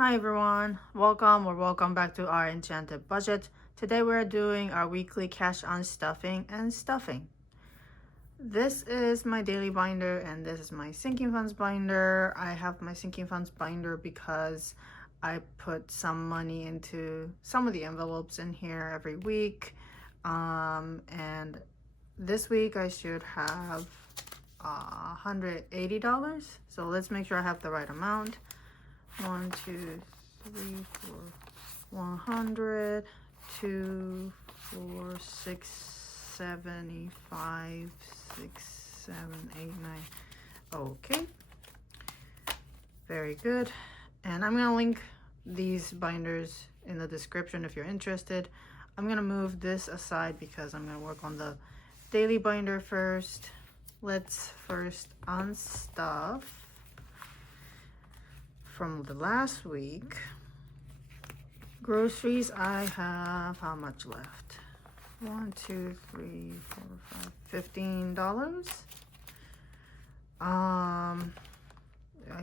Hi everyone, welcome back to Our Enchanted Budget. Today we're doing our weekly cash unstuffing and stuffing. This is my daily binder and this is my sinking funds binder. I have my sinking funds binder because I put some money into some of the envelopes in here every week. And this week I should have $180. So let's make sure I have the right amount. 1, 2, 3, 4, 100, 2, 4, 6, 75, 6, 7, 8, 9. Okay, very good. And I'm gonna link these binders in the description if you're interested. I'm gonna move this aside because I'm gonna work on the daily binder first. Let's first unstuff from the last week. Groceries, I have how much left? 1, 2, 3, 4, 5, $15. I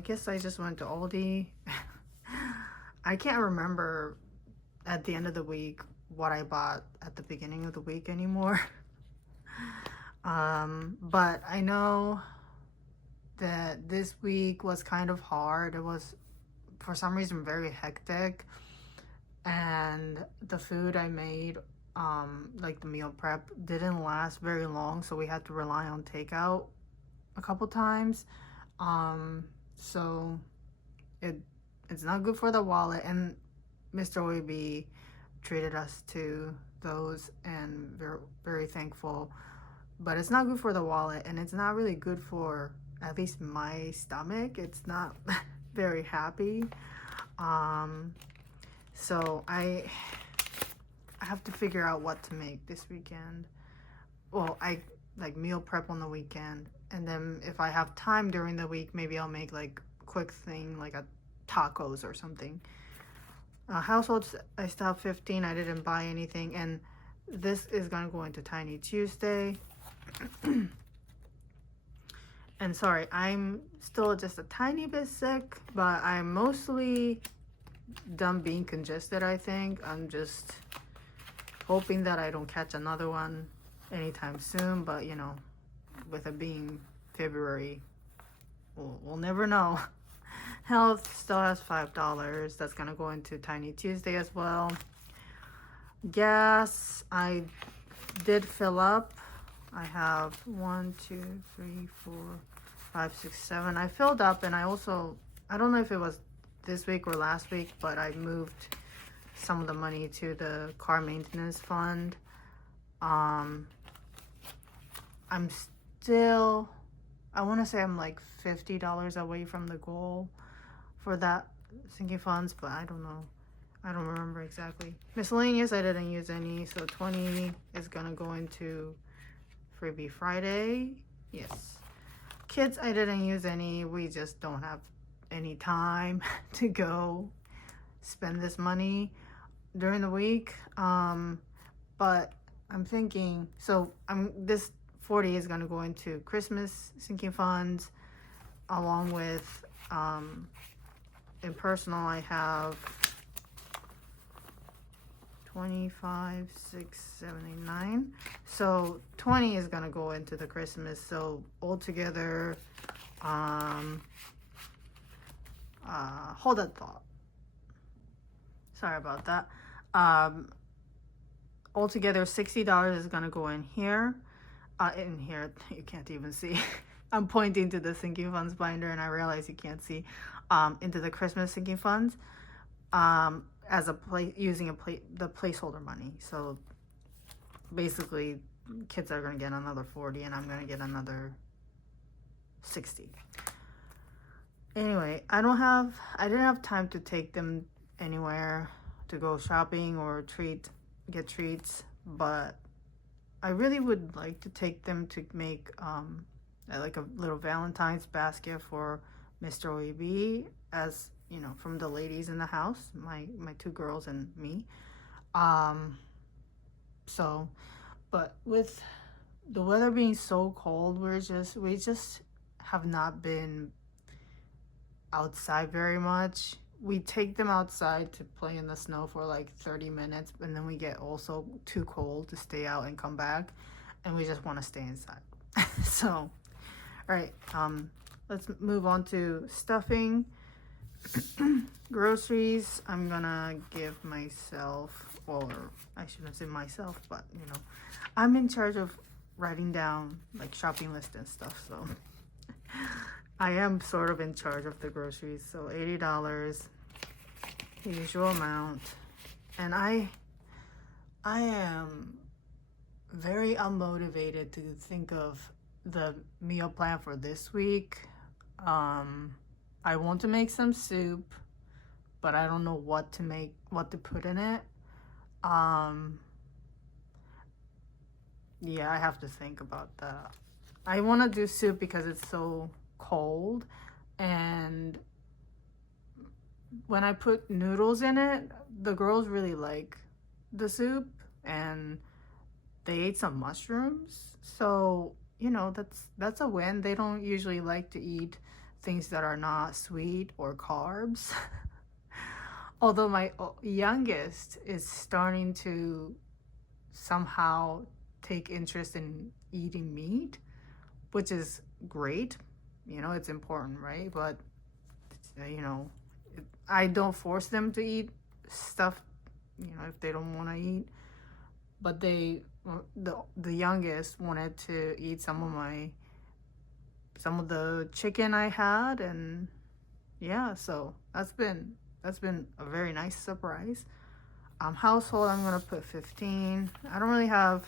guess I just went to Aldi. I can't remember at the end of the week what I bought at the beginning of the week anymore. But I know that this week was kind of hard. It was for some reason very hectic, and the food I made, like the meal prep, didn't last very long, so we had to rely on takeout a couple times. So it's not good for the wallet, and Mr. OEB treated us to those and we're very thankful, but it's not good for the wallet and it's not really good for at least my stomach. It's not very happy. So I have to figure out what to make this weekend. Well, I like meal prep on the weekend, and then if I have time during the week, maybe I'll make like quick thing like a tacos or something. Households, I still have 15. I didn't buy anything, and this is gonna go into Tiny Tuesday. And sorry, I'm still just a tiny bit sick, but I'm mostly done being congested, I think. I'm just hoping that I don't catch another one anytime soon, but you know, with it being February, we'll never know. Health still has $5. That's gonna go into Tiny Tuesday as well. Gas, I did fill up. I have 1, 2, 3, 4, 5, 6, 7. I filled up, and I don't know if it was this week or last week, but I moved some of the money to the car maintenance fund. I'm still, I want to say I'm like $50 away from the goal for that sinking funds, but I don't know. I don't remember exactly. Miscellaneous, I didn't use any, so 20 is gonna go into Freebie Friday. Yes. Kids, I didn't use any. We just don't have any time to go spend this money during the week. But I'm thinking, so this 40 is going to go into Christmas sinking funds, along with in personal I have 25, 6, 7, 8, 9. So 20 is gonna go into the Christmas. So altogether, hold that thought. Sorry about that. Altogether, $60 is gonna go in here. In here, you can't even see. I'm pointing to the sinking funds binder, and I realize you can't see. Into the Christmas sinking funds. As using the placeholder money. So basically kids are gonna get another 40 and I'm gonna get another 60. Anyway, I didn't have time to take them anywhere to go shopping or get treats, but I really would like to take them to make like a little Valentine's basket for Mr. OEB, as you know, from the ladies in the house, my 2 girls and me. So, but with the weather being so cold, we just have not been outside very much. we take them outside to play in the snow for like 30 minutes, and then we get also too cold to stay out and come back, and we just want to stay inside. So, all right, let's move on to stuffing. Groceries, I'm gonna give myself, or I shouldn't say myself, but you know, I'm in charge of writing down like shopping list and stuff, so I am sort of in charge of the groceries. So $80, the usual amount. And I am very unmotivated to think of the meal plan for this week. I want to make some soup, but I don't know what to put in it. Yeah, I have to think about that. I want to do soup because it's so cold, and when I put noodles in it, the girls really like the soup, and they ate some mushrooms, so you know, that's a win. They don't usually like to eat things that are not sweet or carbs. Although my youngest is starting to somehow take interest in eating meat, which is great. You know, it's important, right? But you know, I don't force them to eat stuff, you know, if they don't want to eat. But the youngest wanted to eat some of the chicken I had, and yeah, so that's been a very nice surprise. Household, I'm gonna put 15. I don't really have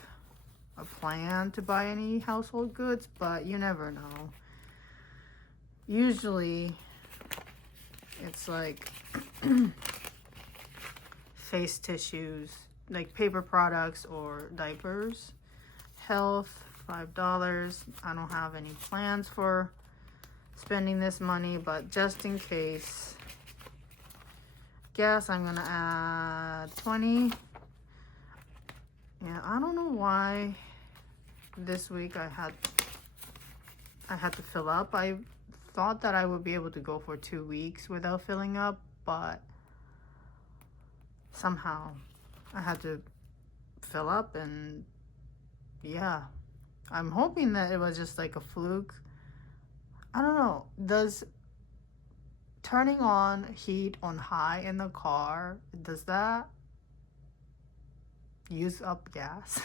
a plan to buy any household goods, but you never know. Usually it's like face tissues, like paper products or diapers. Health, $5. I don't have any plans for spending this money, but just in case. Gas, I'm gonna add 20. Yeah, I don't know why this week I had to fill up. I thought that I would be able to go for 2 weeks without filling up, but somehow I had to fill up, and yeah, I'm hoping that it was just like a fluke. I don't know, does turning on heat on high in the car, does that use up gas?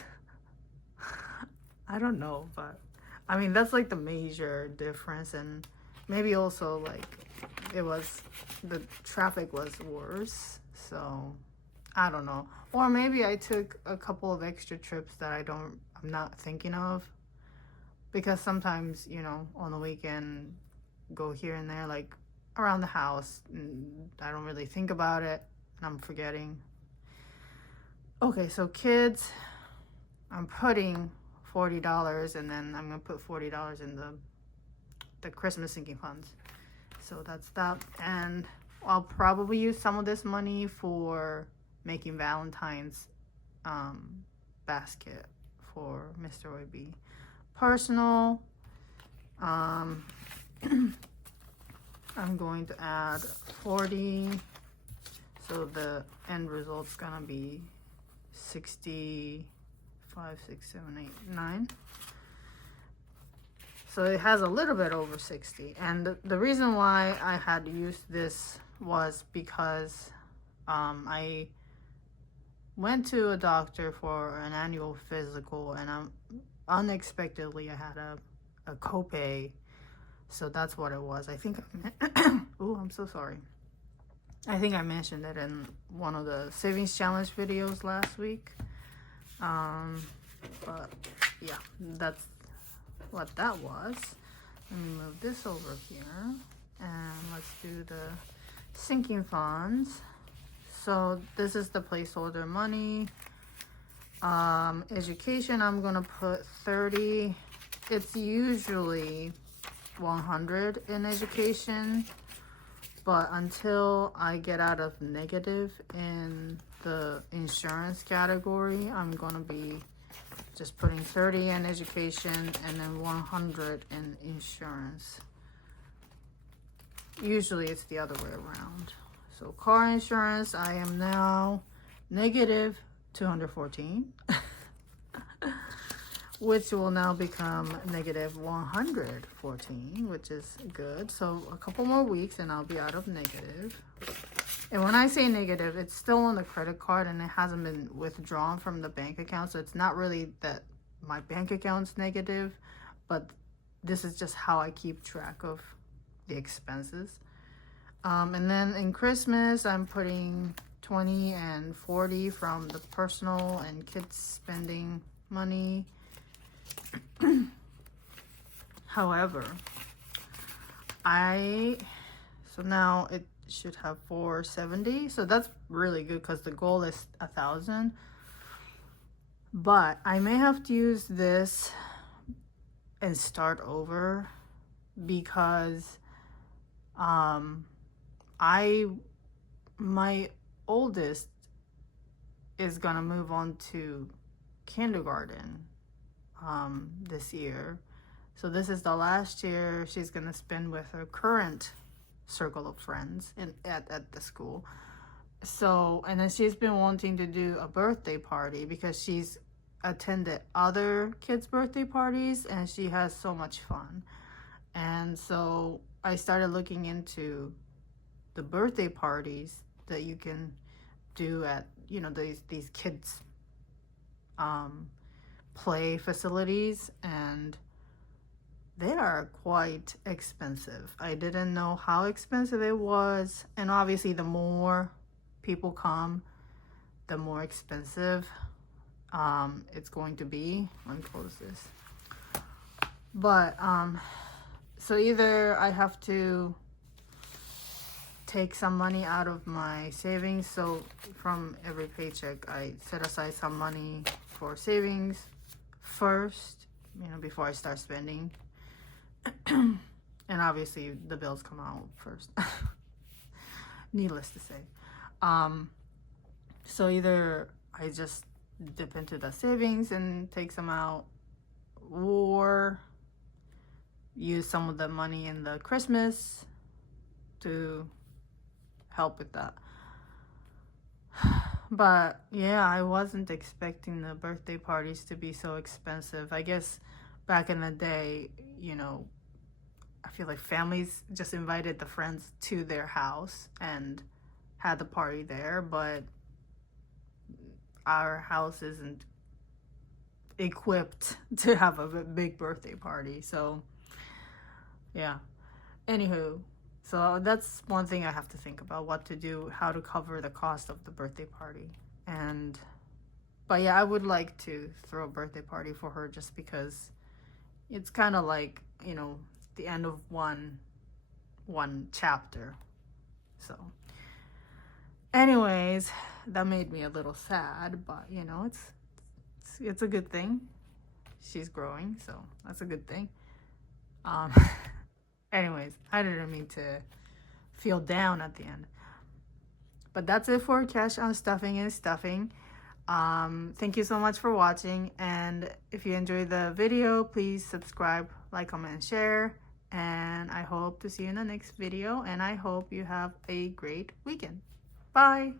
I don't know, but I mean, that's like the major difference. And maybe also like the traffic was worse, so I don't know. Or maybe I took a couple of extra trips that I'm not thinking of, because sometimes, you know, on the weekend, go here and there, like around the house, and I don't really think about it, and I'm forgetting. Okay, so kids, I'm putting $40, and then I'm gonna put $40 in the Christmas sinking funds. So that's that, and I'll probably use some of this money for making Valentine's basket for Mr. OB. Personal, I'm going to add 40, so the end result's gonna be 65, 6, 7, 8, 9. So it has a little bit over 60. And the reason why I had used this was because I went to a doctor for an annual physical, and unexpectedly I had a copay. So that's what it was. I think oh, I'm so sorry. I think I mentioned it in one of the savings challenge videos last week. But yeah, that's what that was. Let me move this over here, and let's do the sinking funds. So this is the placeholder money. Education, I'm gonna put 30. It's usually 100 in education, but until I get out of negative in the insurance category, I'm gonna be just putting 30 in education and then 100 in insurance. Usually it's the other way around. So car insurance, I am now negative 214, which will now become negative 114, which is good. So a couple more weeks and I'll be out of negative. And when I say negative, it's still on the credit card and it hasn't been withdrawn from the bank account. So it's not really that my bank account's negative, but this is just how I keep track of the expenses. And then in Christmas, I'm putting 20 and 40 from the personal and kids spending money. However, so now it should have 470. So that's really good because the goal is 1,000. But I may have to use this and start over because my oldest is gonna move on to kindergarten this year. So this is the last year she's gonna spend with her current circle of friends at the school. So, and then she's been wanting to do a birthday party because she's attended other kids' birthday parties and she has so much fun. And so I started looking into the birthday parties that you can do at, you know, these kids play facilities, and they are quite expensive. I didn't know how expensive it was, and obviously the more people come, the more expensive it's going to be. Let me close this. But so either I have to take some money out of my savings. So from every paycheck, I set aside some money for savings first, you know, before I start spending. And obviously the bills come out first. Needless to say. So either I just dip into the savings and take some out, or use some of the money in the Christmas to help with that. But yeah, I wasn't expecting the birthday parties to be so expensive. I guess back in the day, you know, I feel like families just invited the friends to their house and had the party there, but our house isn't equipped to have a big birthday party. So yeah, anywho, so that's one thing I have to think about, what to do, how to cover the cost of the birthday party. But yeah, I would like to throw a birthday party for her just because it's kind of like, you know, the end of one chapter. So anyways, that made me a little sad, but you know, it's a good thing. She's growing, so that's a good thing. Anyways, I didn't mean to feel down at the end. But that's it for Cash on Stuffing and Stuffing. Thank you so much for watching, and if you enjoyed the video, please subscribe, like, comment, and share. And I hope to see you in the next video, and I hope you have a great weekend. Bye!